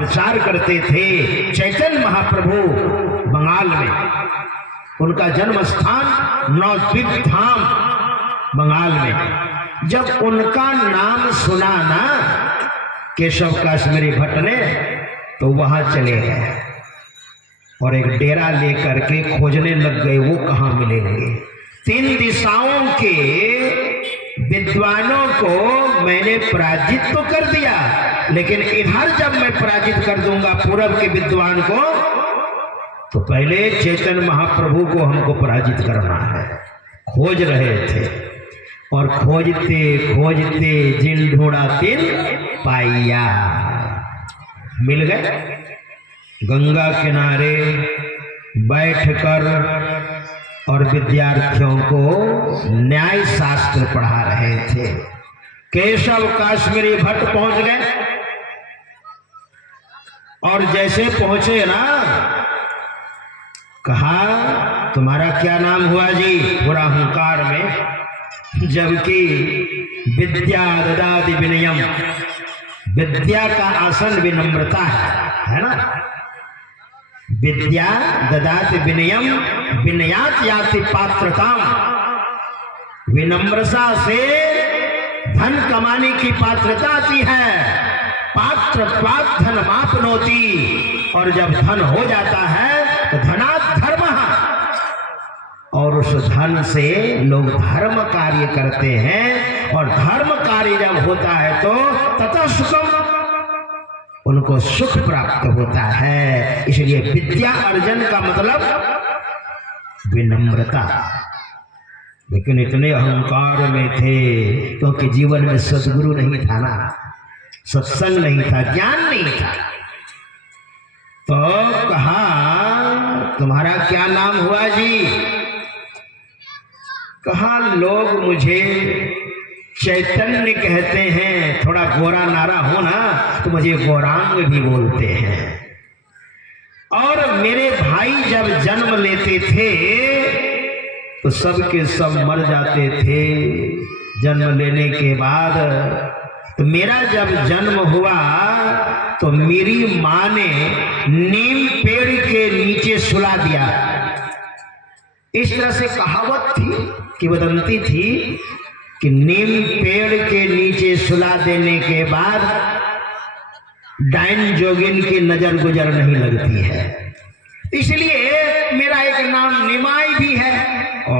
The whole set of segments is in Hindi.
प्रचार करते थे। चैतन्य महाप्रभु बंगाल में, उनका जन्म स्थान नवद्वीप धाम बंगाल में। जब उनका नाम सुना ना केशव काश्मीरी भट्ट ने, तो वहां चले गए और एक डेरा लेकर के खोजने लग गए वो कहाँ मिलेंगे। 3 दिशाओं के विद्वानों को मैंने पराजित तो कर दिया, लेकिन इधर जब मैं पराजित कर दूंगा पूरब के विद्वान को, तो पहले चैतन्य महाप्रभु को हमको पराजित करना है। खोज रहे थे और खोजते खोजते जिन ढूंढा तिन पाइया, मिल गए। गंगा किनारे बैठकर और विद्यार्थियों को न्याय शास्त्र पढ़ा रहे थे। केशव काश्मीरी भट्ट पहुंच गए और जैसे पहुंचे ना, कहा तुम्हारा क्या नाम हुआ जी, पूरा हुंकार में, जबकि विद्या ददाति विनयम, विद्या का आसन विनम्रता है ना। विद्या ददाति विनयम विनयात याति पात्रताम, विनम्रता से धन कमाने की पात्रता आती है। पात्रत्वात् धन मापनोति, और जब धन हो जाता है तो धनात् धर्म, और उस धन से लोग धर्म कार्य करते हैं, और धर्म कार्य जब होता है तो ततः सुखम, उनको सुख प्राप्त होता है। इसलिए विद्या अर्जन का मतलब विनम्रता। लेकिन इतने अहंकार में थे क्योंकि जीवन में सद्गुरु नहीं था ना, सत्संग नहीं था, ज्ञान नहीं था। तो कहा तुम्हारा क्या नाम हुआ जी? कहा लोग मुझे चैतन्य कहते हैं, थोड़ा गोरा नारा हो ना तो मुझे गौरांग भी बोलते हैं। और मेरे भाई जब जन्म लेते थे तो सब के सब मर जाते थे जन्म लेने के बाद। तो मेरा जब जन्म हुआ तो मेरी माँ ने नीम पेड़ के नीचे सुला दिया। इस तरह से कहावत थी कि वदंती थी कि नीम पेड़ के नीचे सुला देने के बाद डाइन जोगिन की नजर गुजर नहीं लगती है, इसलिए मेरा एक नाम निमाई भी है। ओ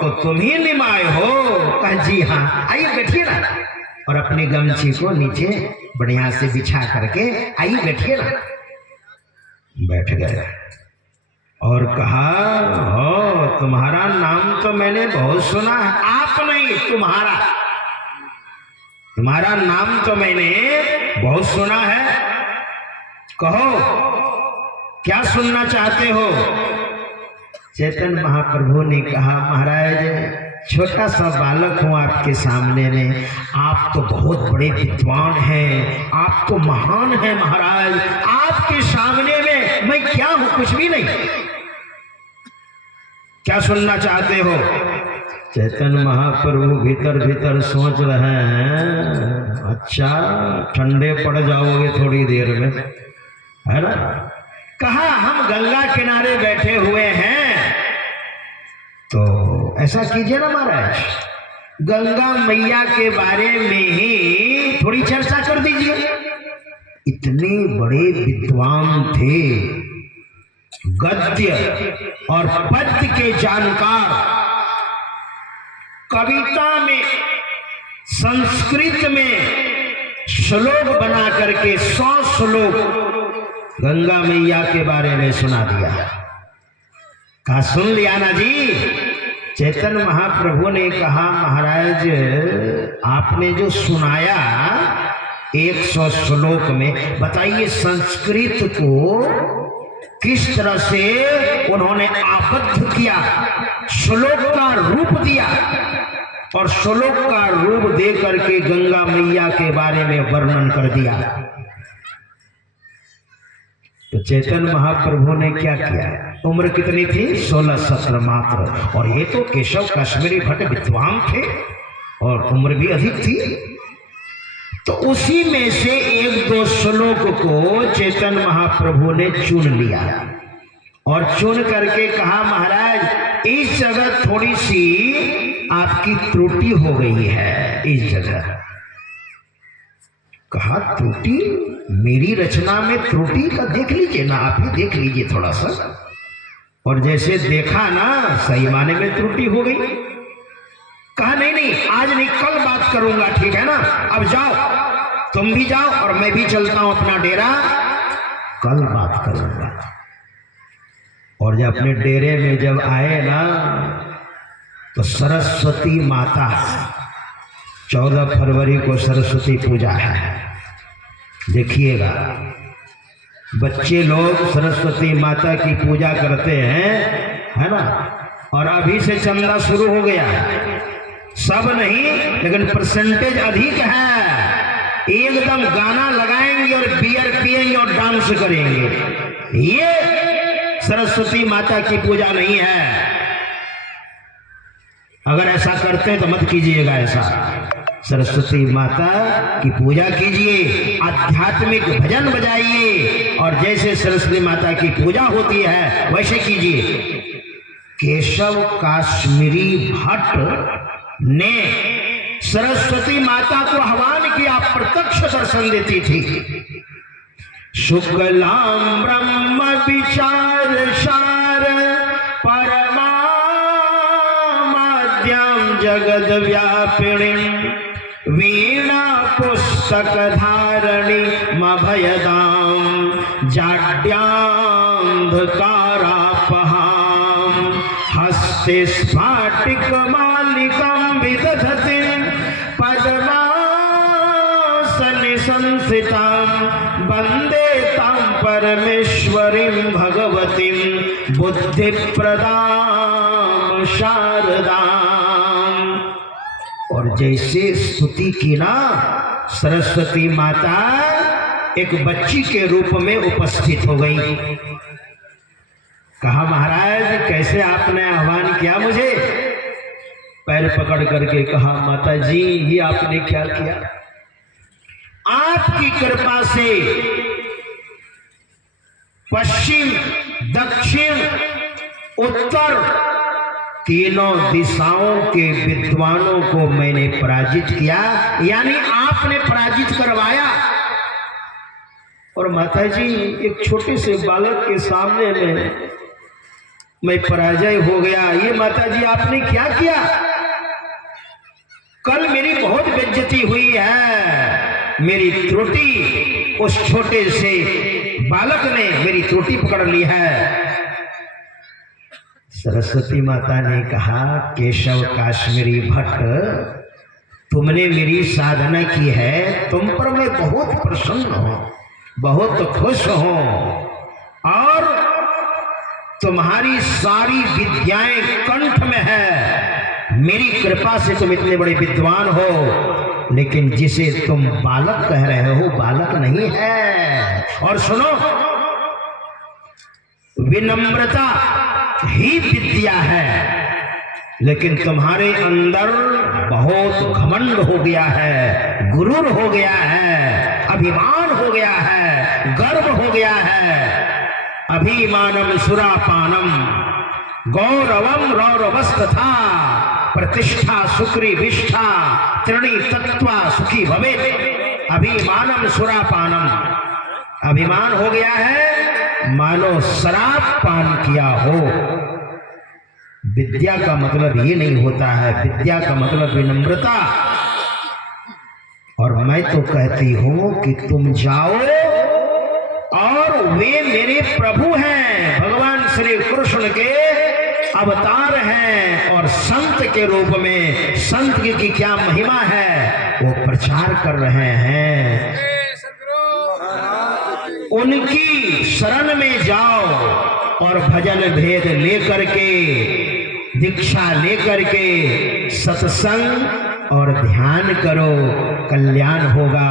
तो तुम ही निमाय हो? कहा जी हाँ। आइए बैठिए ना, और अपनी गमछी को नीचे बढ़िया से बिछा करके आइए बैठिए ना। बैठ गए और कहा हो तुम्हारा नाम तो मैंने बहुत सुना है। आप नहीं, तुम्हारा नाम तो मैंने बहुत सुना है, कहो क्या सुनना चाहते हो? चैतन्य महाप्रभु ने कहा महाराज छोटा सा बालक हूं आपके सामने में, आप तो बहुत बड़े विद्वान हैं, आप तो महान हैं महाराज, आपके सामने में मैं क्या हूं? कुछ भी नहीं। क्या सुनना चाहते हो? चैतन्य महाप्रभु भीतर भीतर सोच रहे हैं अच्छा ठंडे पड़ जाओगे थोड़ी देर में, है ना। कहा हम गंगा किनारे बैठे हुए हैं, तो ऐसा कीजिए ना महाराज, गंगा मैया के बारे में ही थोड़ी चर्चा कर दीजिए। इतने बड़े विद्वान थे, गद्य और पद्य के जानकार, कविता में संस्कृत में श्लोक बना करके 100 श्लोक गंगा मैया के बारे में सुना दिया। कहा सुन लिया ना जी? चैतन्य महाप्रभु ने कहा महाराज आपने जो सुनाया 100 श्लोक में, बताइए संस्कृत को किस तरह से उन्होंने आबद्ध किया, श्लोक का रूप दिया, और श्लोक का रूप दे करके गंगा मैया के बारे में वर्णन कर दिया। तो चैतन्य महाप्रभु ने क्या किया? उम्र कितनी थी? 16-17 मात्र, और ये तो केशव काश्मीरी भट्ट विद्वान थे और उम्र भी अधिक थी। तो उसी में से एक दो श्लोक को चैतन्य महाप्रभु ने चुन लिया और चुन करके कहा, महाराज इस जगह थोड़ी सी आपकी त्रुटि हो गई है। इस जगह कहा, त्रुटि? मेरी रचना में त्रुटि का देख लीजिए ना, आप ही देख लीजिए थोड़ा सा। और जैसे देखा ना, सही माने में त्रुटि हो गई। कहा, नहीं नहीं, आज नहीं, कल बात करूंगा, ठीक है ना? अब जाओ, तुम भी जाओ और मैं भी चलता हूं अपना डेरा, कल बात करूंगा। और जब अपने डेरे में जब आए ना, तो सरस्वती माता, 14 फरवरी को सरस्वती पूजा है, देखिएगा। बच्चे लोग सरस्वती माता की पूजा करते हैं, है ना? और अभी से चंदा शुरू हो गया, सब नहीं लेकिन परसेंटेज अधिक है। एकदम गाना लगाएंगे और बियर पिएंगे और डांस करेंगे। ये सरस्वती माता की पूजा नहीं है। अगर ऐसा करते हैं तो मत कीजिएगा ऐसा। सरस्वती माता की पूजा कीजिए, आध्यात्मिक भजन बजाइए और जैसे सरस्वती माता की पूजा होती है वैसे कीजिए। केशव काश्मीरी भट्ट ने सरस्वती माता को आह्वान किया, प्रत्यक्ष दर्शन देती थी। शुक्लाम ब्रह्म विचार सार परमा माध्यम जगद व्यापिणी वीणा पुस्तक धारणी मभयदाम जाड्यांधकारापहाम हस्ते स्फाटिक मालिकम विदधति पद्मासनि संस्थिताम वंदे ताम परमेश्वरीं भगवतीं बुद्धि प्रदाम शारदाम। और जैसे स्तुति की ना, सरस्वती माता एक बच्ची के रूप में उपस्थित हो गई। कहा, महाराज कैसे आपने आह्वान किया मुझे? पैर पकड़ करके कहा, माता जी ये आपने क्या किया? आपकी कृपा से पश्चिम दक्षिण उत्तर तीनों दिशाओं के विद्वानों को मैंने पराजित किया, यानी आपने पराजित करवाया। और माता जी एक छोटे से बालक के सामने में मैं पराजय हो गया, ये माता जी आपने क्या किया? कल मेरी बहुत बेइज्जती हुई है, मेरी त्रुटि, उस छोटे से बालक ने मेरी त्रुटि पकड़ ली है। सरस्वती माता ने कहा, केशव काश्मीरी भट्ट, तुमने मेरी साधना की है, तुम पर मैं बहुत प्रसन्न हूं, बहुत खुश हूं और तुम्हारी सारी विद्याएं कंठ में है। मेरी कृपा से तुम इतने बड़े विद्वान हो, लेकिन जिसे तुम बालक कह रहे हो बालक नहीं है। और सुनो, विनम्रता ही विद्या है, लेकिन तुम्हारे अंदर बहुत घमंड हो गया है, गुरूर हो गया है, अभिमान हो गया है, गर्व हो गया है। अभिमानम सुरापानम गौरवम रौरवस्तथा प्रतिष्ठा सुक्री विष्ठा त्रिणी तत्वा सुखी भवेत्। अभिमानम सुरापानम, अभिमान हो गया है मानो शराब पान किया हो। विद्या का मतलब ये नहीं होता है, विद्या का मतलब विनम्रता। और मैं तो कहती हूं कि तुम जाओ, और वे मेरे प्रभु हैं, भगवान श्री कृष्ण के अवतार हैं, और संत के रूप में, संत की क्या महिमा है वो प्रचार कर रहे हैं। उनकी शरण में जाओ और भजन भेद लेकर के, दीक्षा लेकर के सत्संग और ध्यान करो, कल्याण होगा।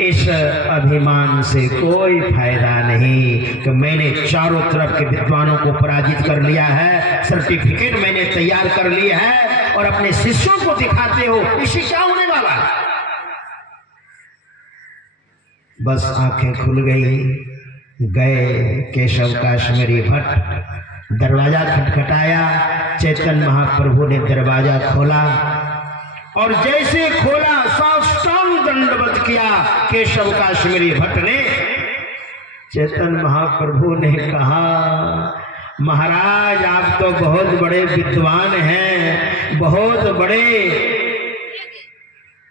इस अभिमान से कोई फायदा नहीं कि मैंने चारों तरफ के विद्वानों को पराजित कर लिया है, सर्टिफिकेट मैंने तैयार कर लिया है और अपने शिष्यों को दिखाते हो, इससे क्या होने वाला? बस आंखें खुल गई। गए केशव काश्मीरी भट्ट, दरवाजा खटखटाया। चैतन्य महाप्रभु ने दरवाजा खोला और जैसे खोला साष्टांग दंडवत किया केशव काश्मीरी भट्ट ने। चैतन्य महाप्रभु ने कहा, महाराज आप तो बहुत बड़े विद्वान हैं, बहुत बड़े,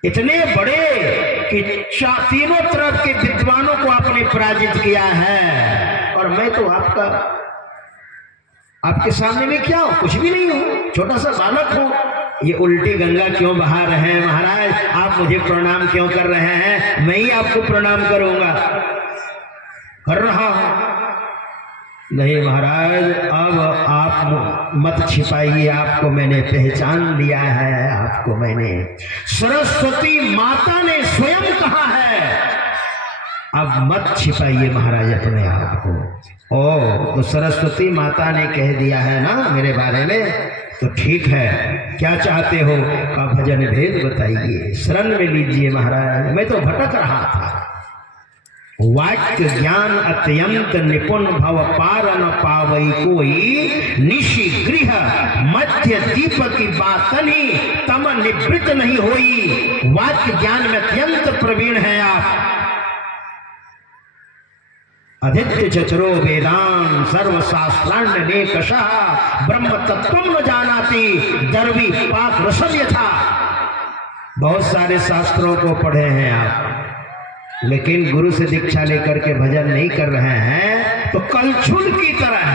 इतने बड़े कि तीनों तरफ के विद्वानों को आपने पराजित किया है, और मैं तो आपके सामने में क्या हूं, कुछ भी नहीं हूं, छोटा सा बालक हूं। ये उल्टी गंगा क्यों बहा रहे हैं महाराज, आप मुझे प्रणाम क्यों कर रहे हैं, मैं ही आपको प्रणाम करूंगा, कर रहा हूं। नहीं महाराज, अब आप मत छिपाइए, आपको मैंने पहचान लिया है, आपको मैंने सरस्वती माता ने स्वयं कहा है, अब मत छिपाइए महाराज अपने आप को। ओ, तो सरस्वती माता ने कह दिया है ना मेरे बारे में, तो ठीक है, क्या चाहते हो का भजन भेद बताइए, शरण में लीजिए महाराज, मैं तो भटक रहा था। वाक्य ज्ञान अत्यंत निपुण भव पार न पावई कोई, निशि गृह मध्य दीप की बातनी तम निवृत्त नहीं होई। वाक्य ज्ञान में अत्यंत प्रवीण है आप। आदित्य चतुरो वेदान सर्वशास्त्राण्य नेकशः ब्रह्म तत्व न जानाति दर्वी पाक रसम यथा। बहुत सारे शास्त्रों को पढ़े हैं आप, लेकिन गुरु से दीक्षा लेकर के भजन नहीं कर रहे हैं तो कलछुल की तरह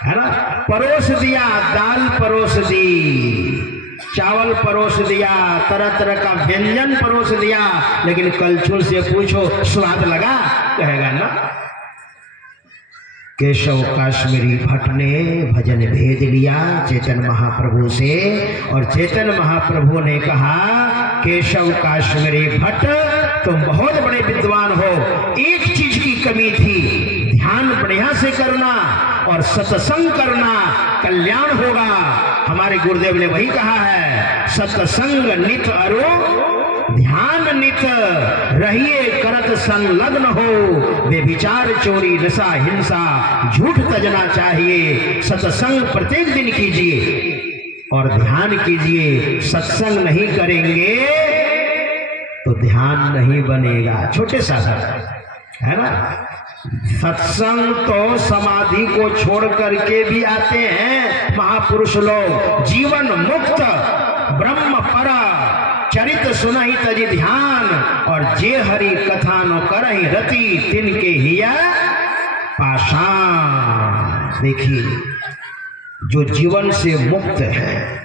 है ना। परोस दिया, दाल परोस दी, चावल परोस दिया, तरह तरह का व्यंजन परोस दिया, लेकिन कलछुल से पूछो स्वाद लगा, कहेगा ना। केशव काश्मीरी भट्ट ने भजन भेद लिया चैतन्य महाप्रभु से, और चैतन्य महाप्रभु ने कहा, केशव काश्मीरी भट्ट तुम बहुत बड़े विद्वान हो, एक चीज की कमी थी, ध्यान बढ़िया से करना और सत्संग करना, कल्याण होगा। हमारे गुरुदेव ने वही कहा है, सत्संग नित अरो ध्यान नित रहिए करत संलग्न हो, बेविचार चोरी नशा हिंसा झूठ तजना चाहिए। सत्संग प्रत्येक दिन कीजिए और ध्यान कीजिए, सत्संग नहीं करेंगे तो ध्यान नहीं बनेगा। छोटे साधक है ना, सत्संग तो समाधि को छोड़ करके भी आते हैं महापुरुष लोग। जीवन मुक्त ब्रह्म पर चरित सुनहि तजि ध्यान, और जे हरि कथा न करहि रति तिनके हिया पाषाण। देखिए, जो जीवन से मुक्त है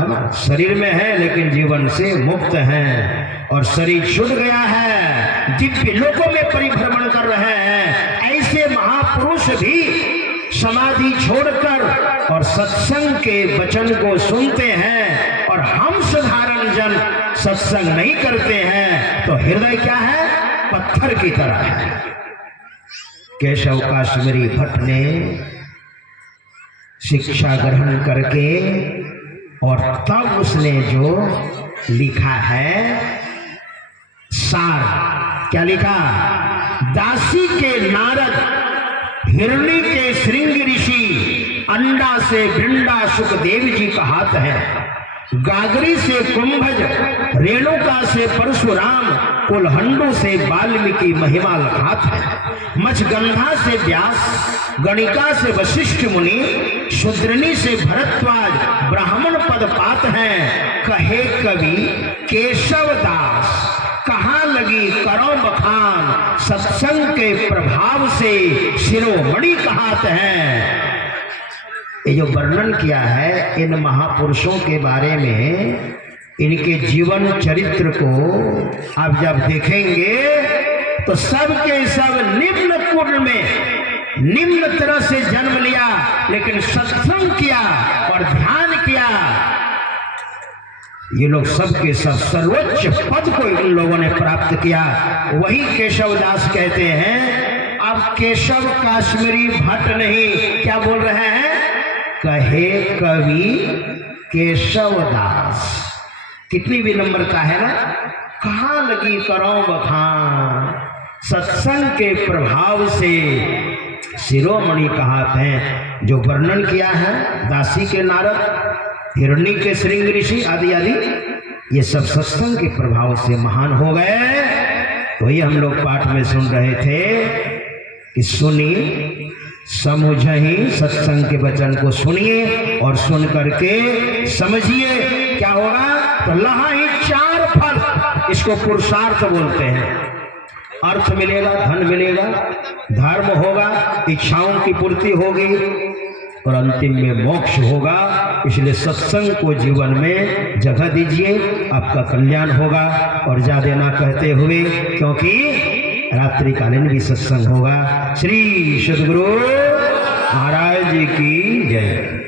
ना, शरीर में है लेकिन जीवन से मुक्त है, और शरीर छूट गया है, दिव्य लोकों में परिभ्रमण कर रहे हैं, ऐसे महापुरुष भी समाधि छोड़कर और सत्संग के वचन को सुनते हैं, और हम साधारण जन सत्संग नहीं करते हैं तो हृदय क्या है, पत्थर की तरह है। केशव काश्मीरी भट्ट ने शिक्षा ग्रहण करके और तब उसने जो लिखा है सार, क्या लिखा, दासी के नारद, हिरणी के श्रृंग ऋषि, अंडा से भिंडा सुखदेव जी का हाथ है, गागरी से कुंभज, रेणुका से परशुराम, कुलहंडू से वाल्मीकि महिमा लखात है, मछगंधा से व्यास, गणिका से वशिष्ठ मुनि, शूद्रनी से भरद्वाज, ब्राह्मण पद पात है। कहे कवि केशव दास, कहाँ लगी करो बखान, सत्संग के प्रभाव से शिरोमणि कहात है। ये जो वर्णन किया है इन महापुरुषों के बारे में, इनके जीवन चरित्र को आप जब देखेंगे तो सब के सब निम्न कुल में निम्न तरह से जन्म लिया, लेकिन सत्संग किया और ध्यान किया। ये लोग सब के सब सर्वोच्च पद को इन लोगों ने प्राप्त किया। वही केशवदास कहते हैं, अब केशव काश्मीरी भट्ट नहीं, क्या बोल रहे हैं, कहे कवि केशवदास। कितनी विनम्रता है ना, कहाँ लगी करो बखान, सत्संग के प्रभाव से शिरोमणि कहात हैं, जो वर्णन किया है दासी के नारद, हिरणी के श्रृंग ऋषि आदि आदि, ये सब सत्संग के प्रभाव से महान हो गए। वही हम लोग पाठ में सुन रहे थे कि सुनी समझही, सत्संग के वचन को सुनिए और सुन करके समझिए, क्या होगा? तो लहा ही चार फल, इसको पुरुषार्थ बोलते हैं। अर्थ मिलेगा, धन मिलेगा, धर्म होगा, इच्छाओं की पूर्ति होगी और अंतिम में मोक्ष होगा। इसलिए सत्संग को जीवन में जगह दीजिए, आपका कल्याण होगा। और ज्यादा ना कहते हुए, क्योंकि रात्रिकालीन भी सत्संग होगा। श्री सद्गुरु महाराज जी की जय।